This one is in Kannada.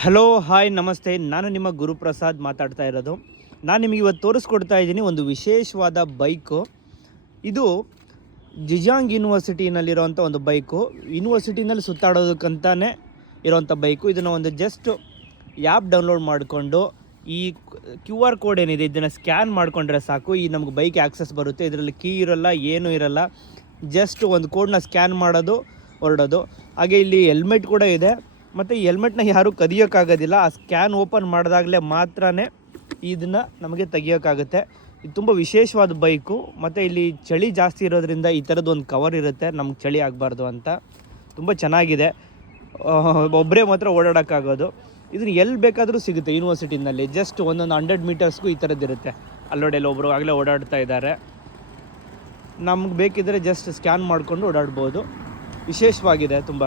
ಹಲೋ ಹಾಯ್ ನಮಸ್ತೆ. ನಾನು ನಿಮ್ಮ ಗುರುಪ್ರಸಾದ್ ಮಾತಾಡ್ತಾ ಇರೋದು. ನಾನು ನಿಮಗೆ ಇವತ್ತು ತೋರಿಸ್ಕೊಡ್ತಾ ಇದ್ದೀನಿ ಒಂದು ವಿಶೇಷವಾದ ಬೈಕು. ಇದು ಜಿಜಾಂಗ್ ಯೂನಿವರ್ಸಿಟಿನಲ್ಲಿರೋವಂಥ ಒಂದು ಬೈಕು. ಯೂನಿವರ್ಸಿಟಿನಲ್ಲಿ ಸುತ್ತಾಡೋದಕ್ಕಂತಾನೆ ಇರೋವಂಥ ಬೈಕು. ಇದನ್ನು ಒಂದು ಜಸ್ಟ್ ಆ್ಯಪ್ ಡೌನ್ಲೋಡ್ ಮಾಡಿಕೊಂಡು ಈ QR ಕೋಡ್ ಏನಿದೆ ಇದನ್ನು ಸ್ಕ್ಯಾನ್ ಮಾಡಿಕೊಂಡ್ರೆ ಸಾಕು, ಈ ನಮ್ಗೆ ಬೈಕ್ ಆ್ಯಕ್ಸಸ್ ಬರುತ್ತೆ. ಇದರಲ್ಲಿ ಕೀ ಇರೋಲ್ಲ, ಏನೂ ಇರೋಲ್ಲ. ಜಸ್ಟ್ ಒಂದು ಕೋಡ್ನ ಸ್ಕ್ಯಾನ್ ಮಾಡೋದು, ಹೊರಡೋದು. ಹಾಗೆ ಇಲ್ಲಿ ಹೆಲ್ಮೆಟ್ ಕೂಡ ಇದೆ. ಮತ್ತು ಈ ಹೆಲ್ಮೆಟ್ನ ಯಾರೂ ಕದಿಯೋಕ್ಕಾಗೋದಿಲ್ಲ. ಆ ಸ್ಕ್ಯಾನ್ ಓಪನ್ ಮಾಡಿದಾಗಲೇ ಮಾತ್ರ ಇದನ್ನು ನಮಗೆ ತೆಗಿಯೋಕ್ಕಾಗುತ್ತೆ. ಇದು ತುಂಬ ವಿಶೇಷವಾದ ಬೈಕು. ಮತ್ತು ಇಲ್ಲಿ ಚಳಿ ಜಾಸ್ತಿ ಇರೋದ್ರಿಂದ ಈ ಥರದ್ದು ಒಂದು ಕವರ್ ಇರುತ್ತೆ, ನಮ್ಗೆ ಚಳಿ ಆಗಬಾರ್ದು ಅಂತ. ತುಂಬ ಚೆನ್ನಾಗಿದೆ. ಒಬ್ಬರೇ ಮಾತ್ರ ಓಡಾಡೋಕ್ಕಾಗೋದು. ಇದನ್ನು ಎಲ್ಲಿ ಬೇಕಾದರೂ ಸಿಗುತ್ತೆ ಯೂನಿವರ್ಸಿಟಿನಲ್ಲಿ. ಜಸ್ಟ್ 100 ಮೀಟರ್ಸ್ಗೂ ಈ ಥರದ್ದಿರುತ್ತೆ. ಅಲ್ಲೋಡೆಲ್ಲ ಒಬ್ಬರು ಆಗಲೇ ಓಡಾಡ್ತಾ ಇದ್ದಾರೆ. ನಮ್ಗೆ ಬೇಕಿದ್ದರೆ ಜಸ್ಟ್ ಸ್ಕ್ಯಾನ್ ಮಾಡಿಕೊಂಡು ಓಡಾಡ್ಬೋದು. ವಿಶೇಷವಾಗಿದೆ ತುಂಬ.